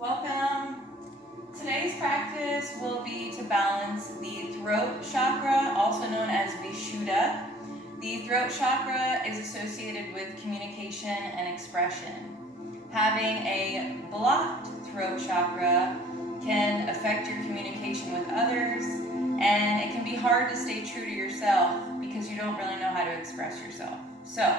Welcome. Today's practice will be to balance the throat chakra, also known as Vishuddha. The throat chakra is associated with communication and expression. Having a blocked throat chakra can affect your communication with others, and it can be hard to stay true to yourself because you don't really know how to express yourself. So,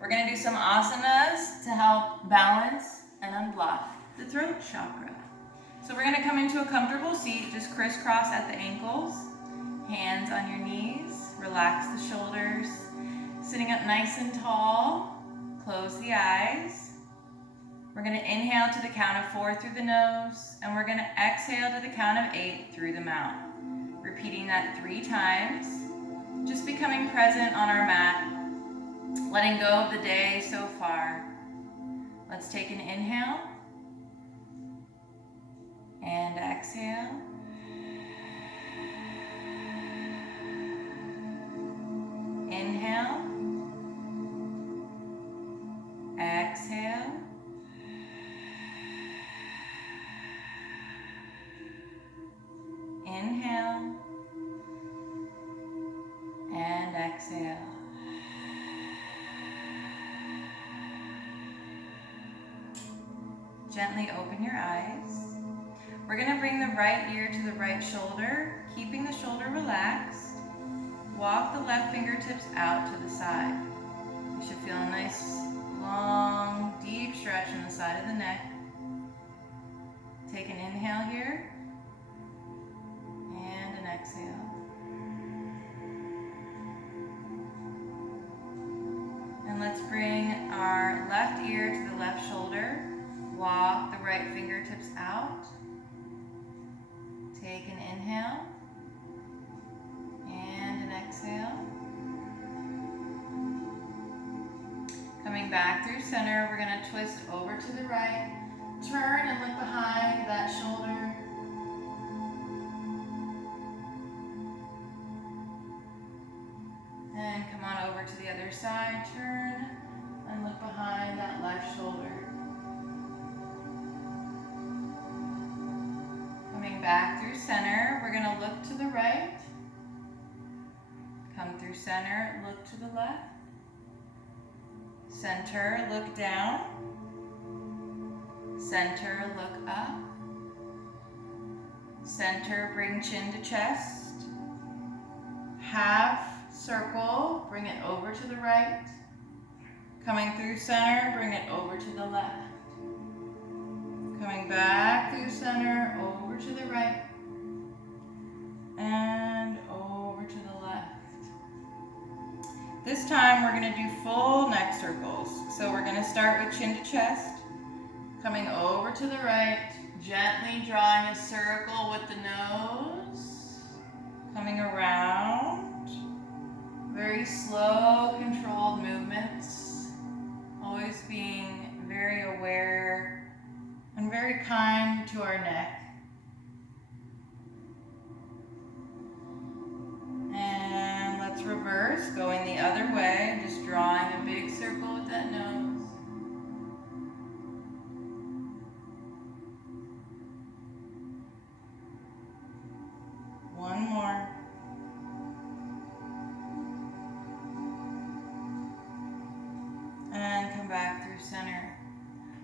we're going to do some asanas to help balance and unblock the throat chakra. So we're going to come into a comfortable seat, just crisscross at the ankles, hands on your knees, relax the shoulders, sitting up nice and tall, close the eyes. We're going to inhale to the count of 4 through the nose, and we're going to exhale to the count of 8 through the mouth. Repeating that 3 times, just becoming present on our mat, letting go of the day so far. Let's take an inhale and exhale. Inhale, exhale, inhale, and exhale. Gently open your eyes. We're going to bring the right ear to the right shoulder, keeping the shoulder relaxed. Walk the left fingertips out to the side. You should feel a nice, long, deep stretch in the side of the neck. Take an inhale here, and an exhale. And let's bring our left ear to the left shoulder. Walk the right fingertips out. Take an inhale and an exhale. Coming back through center, we're going to twist over to the right. Turn and look behind that shoulder. And come on over to the other side. Turn and look behind that left shoulder. Coming back through center, we're going to look to the right. Come through center, look to the left. Center, look down. Center, look up. Center, bring chin to chest. Half circle, bring it over to the right. Coming through center, bring it over to the left. Coming back through center, over to the right, and over to the left. This time we're going to do full neck circles. So we're going to start with chin to chest, coming over to the right, gently drawing a circle with the nose, coming around, very slow, controlled movements, always being very aware and very kind to our neck. And let's reverse, going the other way, just drawing a big circle with that nose. One more. And come back through center.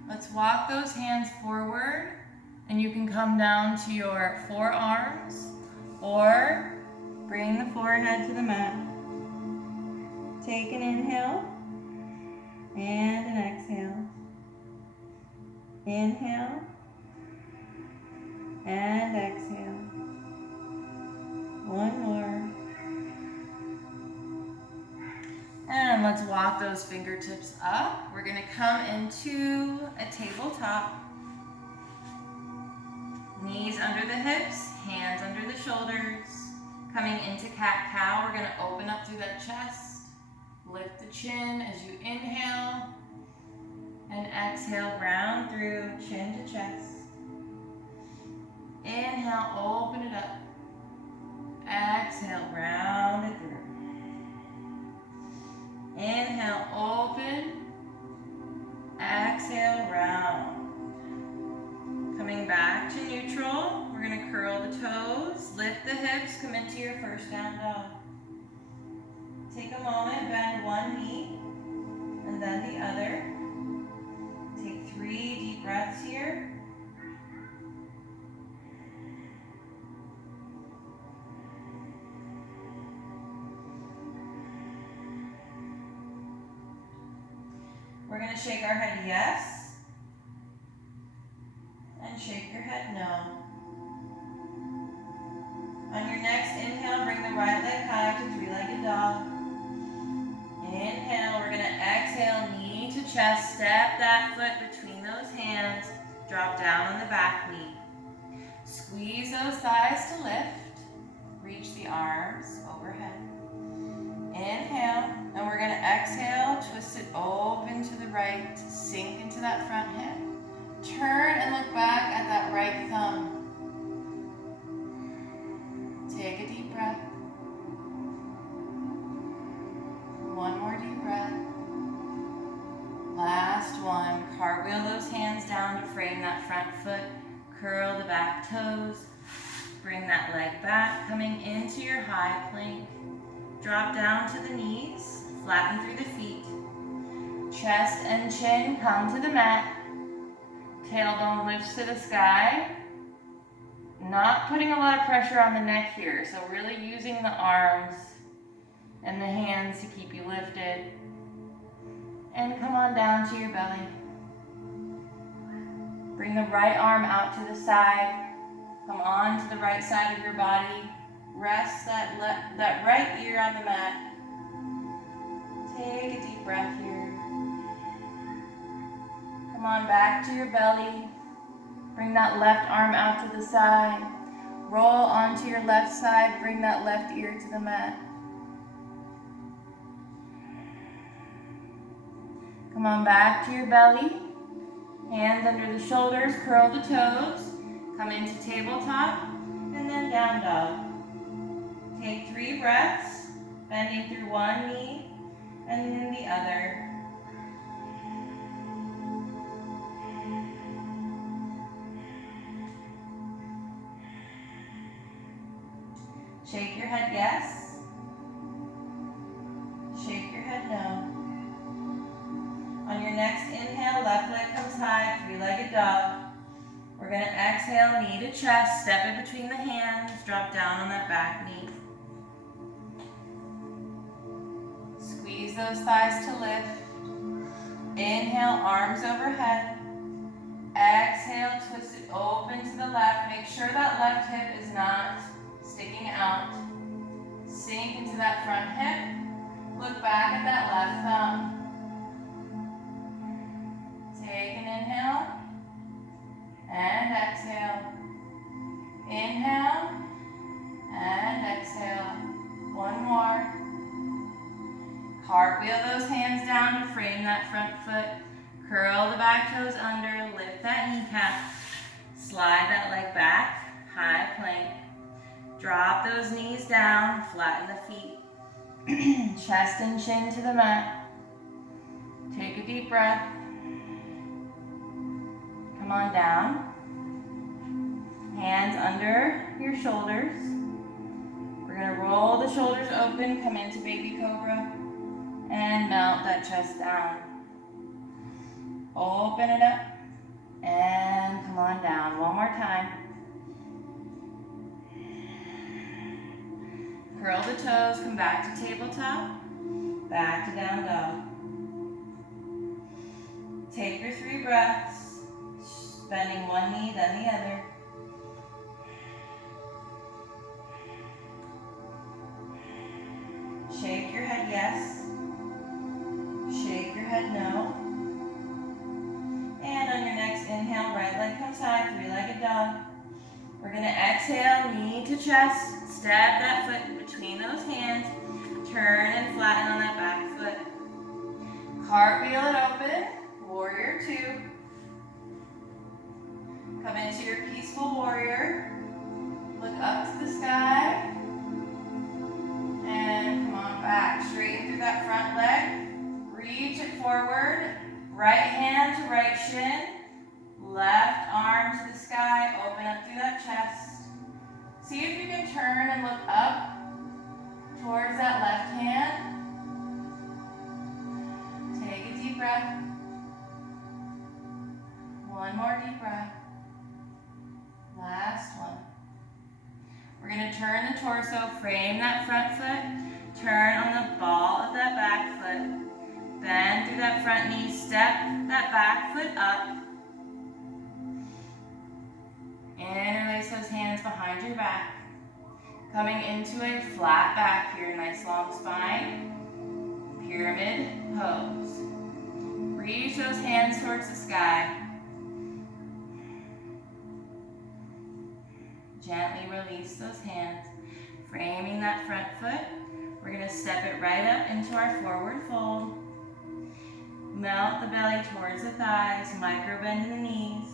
Let's walk those hands forward, and you can come down to your forearms or bring the forehead to the mat. Take an inhale and an exhale. Inhale and exhale. One more. And let's walk those fingertips up. We're going to come into a tabletop. Knees under the hips, hands under the shoulders. Coming into cat-cow, we're going to open up through that chest. Lift the chin as you inhale. And exhale, round through, chin to chest. Inhale, open it up. Exhale, round it through. Inhale, open. Exhale, round. Coming back to neutral. We're gonna curl the toes, lift the hips, come into your first down dog. Take a moment, bend one knee, and then the other. Take 3 deep breaths here. We're going to shake our head yes, and shake your head no. On your next inhale, bring the right leg high to 3-legged dog. Inhale, we're going to exhale, knee to chest, step that foot between those hands, drop down on the back knee. Squeeze those thighs to lift, reach the arms overhead. Inhale, and we're going to exhale, twist it open to the right, sink into that front hip. Turn and look back at that right thumb. Take a deep breath. One more deep breath. Last one. Cartwheel those hands down to frame that front foot. Curl the back toes. Bring that leg back, coming into your high plank. Drop down to the knees. Flatten through the feet. Chest and chin come to the mat. Tailbone lifts to the sky. Not putting a lot of pressure on the neck here, so really using the arms and the hands to keep you lifted. And come on down to your belly. Bring the right arm out to the side. Come on to the right side of your body. Rest that right ear on the mat. Take a deep breath here. Come on back to your belly. Bring that left arm out to the side. Roll onto your left side. Bring that left ear to the mat. Come on back to your belly. Hands under the shoulders. Curl the toes. Come into tabletop. And then down dog. Take 3 breaths. Bending through one knee and then the other. Shake your head yes. Shake your head no. On your next inhale, left leg comes high, 3-legged dog. We're going to exhale, knee to chest, step in between the hands, drop down on that back knee. Squeeze those thighs to lift. Inhale, arms overhead. Exhale, twist it open to the left. Make sure that left hip is not sticking out. Sink into that front hip. Look back at that left thumb. Take an inhale and exhale. Inhale and exhale. One more. Cartwheel those hands down to frame that front foot. Curl the back toes under. Lift that kneecap. Slide that leg back. High plank. Drop those knees down, flatten the feet. Chest and chin to the mat. Take a deep breath. Come on down. Hands under your shoulders. We're going to roll the shoulders open, come into baby cobra, and melt that chest down. Open it up, and come on down. One more time. Curl the toes, come back to tabletop, back to down dog. Take your 3 breaths, bending one knee, then the other. Shake your head yes, shake your head no. And on your next inhale, right leg comes high, 3-legged dog. We're going to exhale, knee to chest, step that foot between those hands, turn and flatten on that back foot. Cartwheel it open, warrior 2. Come into your peaceful warrior. Look up to the sky. And come on back, straighten through that front leg. Reach it forward. Right hand to right shin. Left arm to the sky. Open and look up towards that left hand. Take a deep breath. One more deep breath. Last one. We're going to turn the torso, frame that front foot, turn on the ball of that back foot, bend through that front knee, step that back foot up, interlace those hands behind your back. Coming into a flat back here, nice long spine, pyramid pose. Reach those hands towards the sky. Gently release those hands, framing that front foot. We're going to step it right up into our forward fold. Melt the belly towards the thighs, micro bend in the knees.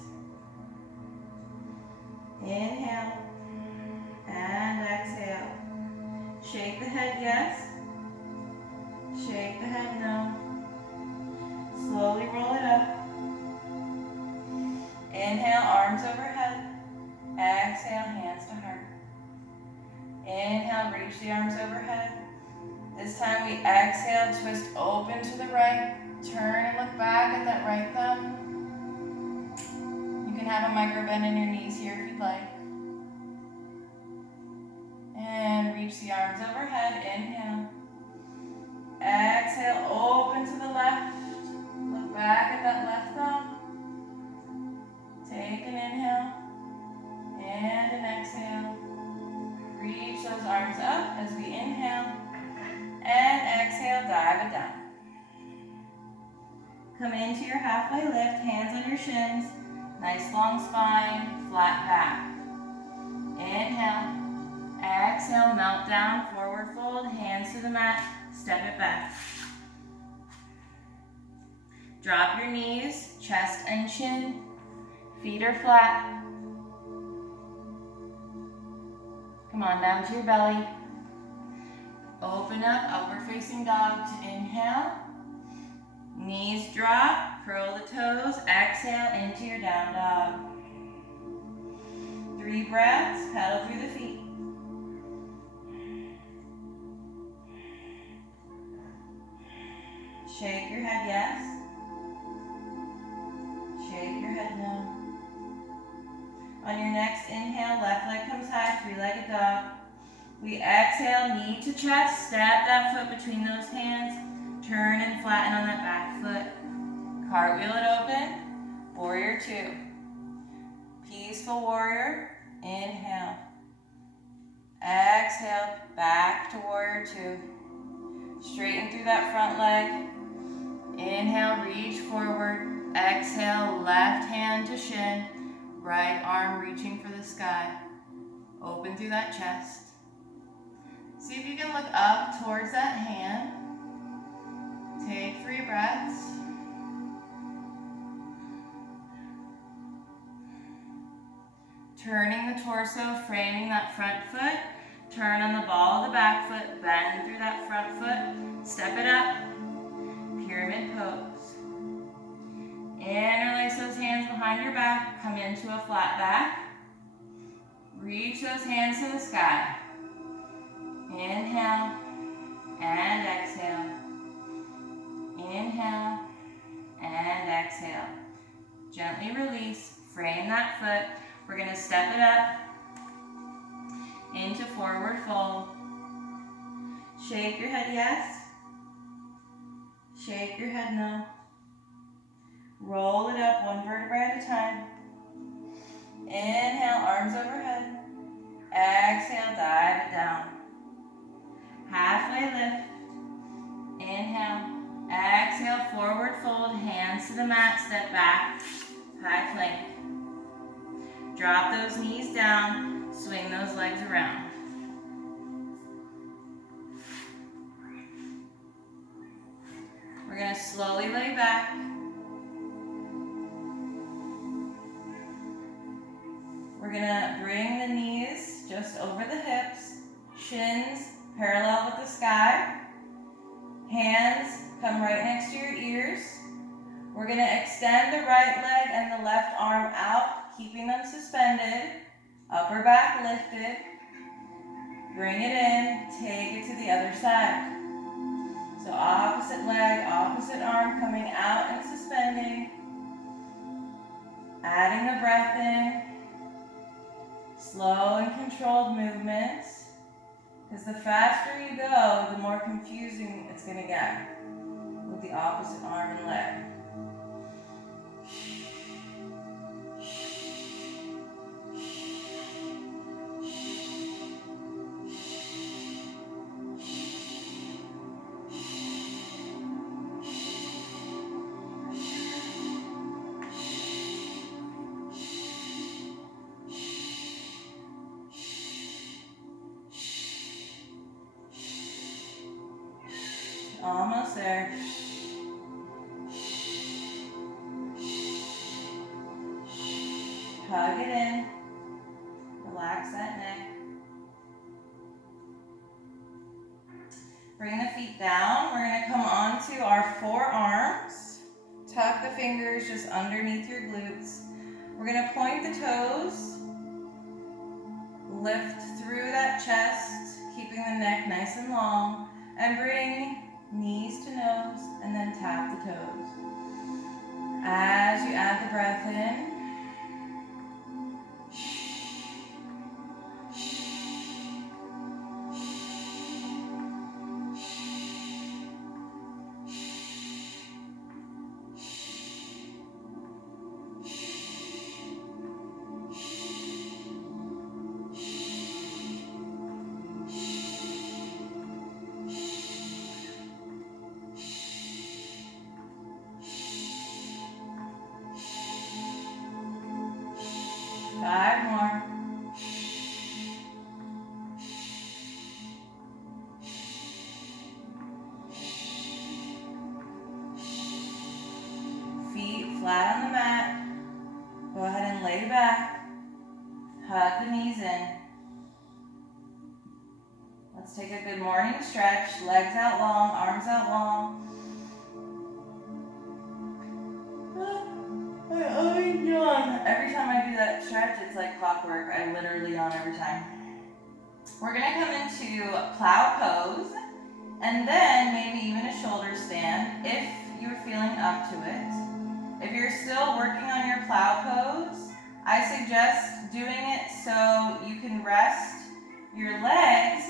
Inhale and exhale. Shake the head yes, shake the head no. Slowly roll it up. Inhale, arms overhead. Exhale, hands to heart. Inhale, reach the arms overhead. This time we exhale, twist open to the right. Turn and look back at that right thumb. You can have a micro bend in your knees here if you'd like. And reach the arms overhead. Inhale. Exhale, open to the left. Look back at that left thumb. Take an inhale. And an exhale. Reach those arms up as we inhale. And exhale, dive it down. Come into your halfway lift, hands on your shins. Nice long spine, flat back. Inhale. Exhale, melt down, forward fold, hands to the mat, step it back. Drop your knees, chest and chin. Feet are flat. Come on down to your belly. Open up, upward facing dog to inhale. Knees drop, curl the toes, exhale into your down dog. 3 breaths, pedal through the feet. Shake your head yes. Shake your head no. On your next inhale, left leg comes high, 3-legged dog. We exhale, knee to chest, step that foot between those hands, turn and flatten on that back foot. Cartwheel it open, warrior 2. Peaceful warrior, inhale. Exhale, back to warrior 2. Straighten through that front leg. Inhale, reach forward. Exhale, left hand to shin. Right arm reaching for the sky. Open through that chest. See if you can look up towards that hand. Take 3 breaths. Turning the torso, framing that front foot. Turn on the ball of the back foot. Bend through that front foot. Step it up. Pyramid pose. Interlace those hands behind your back. Come into a flat back. Reach those hands to the sky. Inhale and exhale. Inhale and exhale. Gently release. Frame that foot. We're going to step it up into forward fold. Shake your head yes. Shake your head no. Roll it up 1 vertebrae at a time. Inhale, arms overhead. Exhale, dive it down. Halfway lift. Inhale. Exhale, forward fold, hands to the mat, step back, high plank. Drop those knees down, swing those legs around. We're going to slowly lay back. We're going to bring the knees just over the hips, shins parallel with the sky. Hands come right next to your ears. We're going to extend the right leg and the left arm out, keeping them suspended. Upper back lifted. Bring it in, take it to the other side. So opposite leg, opposite arm coming out and suspending. Adding the breath in. Slow and controlled movements. Because the faster you go, the more confusing it's going to get with the opposite arm and leg. Almost there. Hug it in. Relax that neck. Bring the feet down. We're going to come onto our forearms. Tuck the fingers just underneath your glutes. We're going to point the toes. Lift through that chest, keeping the neck nice and long. And bring knees to nose, and then tap the toes. As you add the breath in, 5 more. Feet flat on the mat. Go ahead and lay back. Hug the knees in. Let's take a good morning stretch. Legs out long, arms out long. Every time I do that stretch, it's like clockwork. I literally yawn every time. We're going to come into Plow Pose, and then maybe even a shoulder stand if you're feeling up to it. If you're still working on your Plow Pose, I suggest doing it so you can rest your legs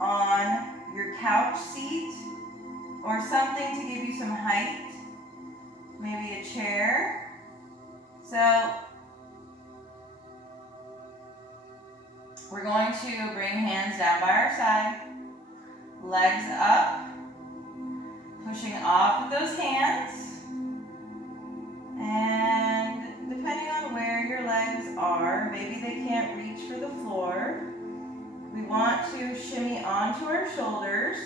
on your couch seat or something to give you some height, maybe a chair. So we're going to bring hands down by our side, legs up, pushing off of those hands, and depending on where your legs are, maybe they can't reach for the floor, we want to shimmy onto our shoulders,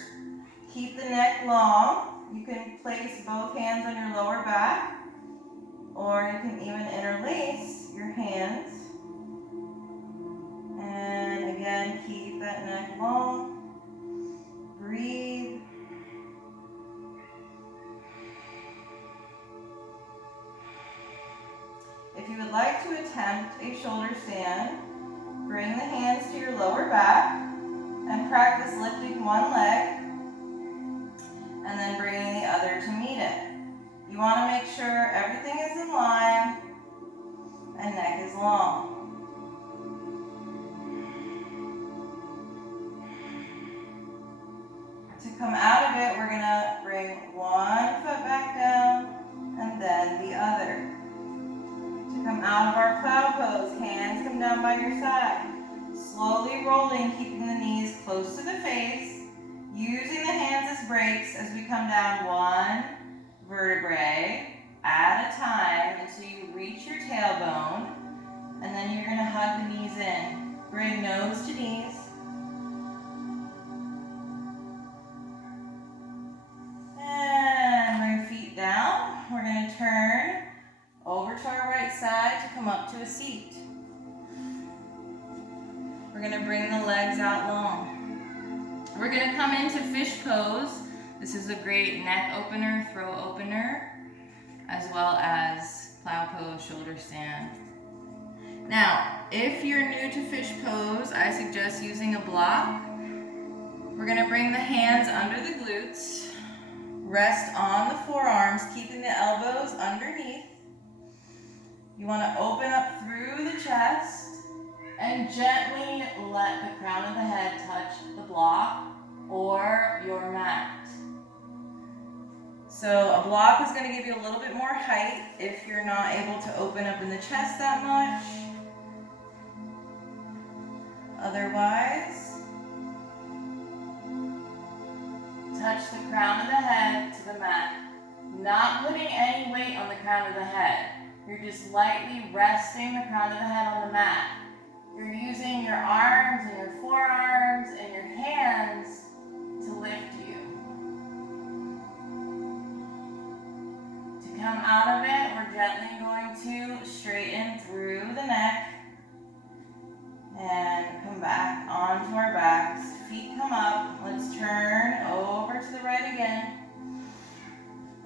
keep the neck long. You can place both hands on your lower back, or you can even interlace your hands. And again, keep that neck long. Breathe. If you would like to attempt a shoulder stand, bring the hands to your lower back and practice lifting one leg and then bringing the other to meet it. You want to make sure everything is in line and neck is long. To come out of it, we're going to bring one foot back down and then the other. To come out of our Plow Pose, hands come down by your side. Slowly rolling, keeping the knees close to the face, using the hands as brakes as we come down one vertebrae at a time until you reach your tailbone, and then you're going to hug the knees in. Bring nose to knees. And bring feet down. We're going to turn over to our right side to come up to a seat. We're going to bring the legs out long. We're going to come into fish pose. This is a great neck opener, throat opener, as well as Plow Pose, shoulder stand. Now, if you're new to fish pose, I suggest using a block We're gonna bring the hands under the glutes, rest on the forearms, keeping the elbows underneath. You wanna open up through the chest and gently let the crown of the head touch the block or your mat. So a block is going to give you a little bit more height if you're not able to open up in the chest that much. Otherwise, touch the crown of the head to the mat. Not putting any weight on the crown of the head. You're just lightly resting the crown of the head on the mat. You're using your arms and your forearms and your hands to lift you. To come out of it, we're gently going to straighten through the neck and come back onto our backs. Feet come up. Let's turn over to the right again.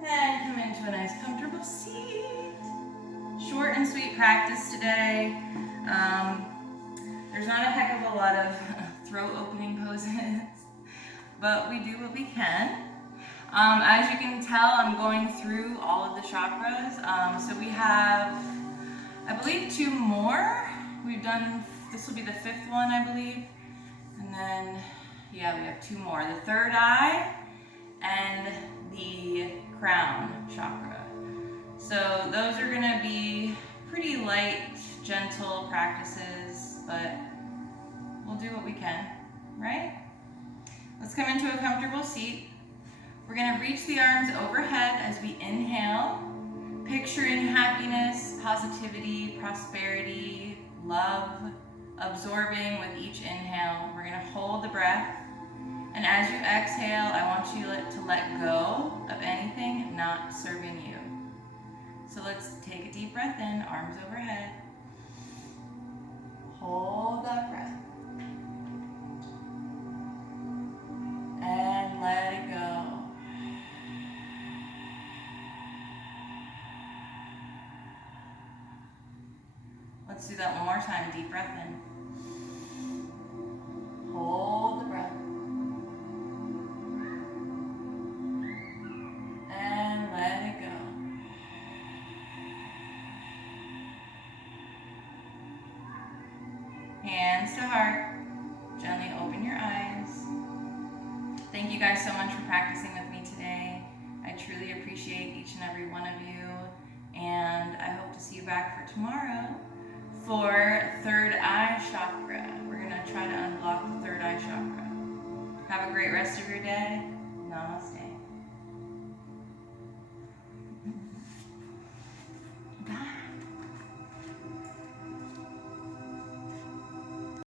And come into a nice comfortable seat. Short and sweet practice today. There's not a heck of a lot of throat opening poses, but we do what we can. As you can tell, I'm going through all of the chakras. So we have, I believe, 2 more. We've done, this will be the 5th one, I believe. And then, yeah, we have 2 more. The third eye and the crown chakra. So those are gonna be pretty light, gentle practices, but we'll do what we can, right? Let's come into a comfortable seat. We're gonna reach the arms overhead as we inhale, picturing happiness, positivity, prosperity, love, absorbing with each inhale. We're gonna hold the breath. And as you exhale, I want you to let go of anything not serving you. So let's take a deep breath in, arms overhead. Hold that breath. And let it go. Let's do that one more time. Deep breath in. Hold the breath. And let it go. Hands to heart. Gently open your eyes. Thank you guys so much for practicing with me today. I truly appreciate each and every one of you. And I hope to see you back for tomorrow for third eye chakra. We're going to try to unblock the third eye chakra. Have a great rest of your day. Namaste.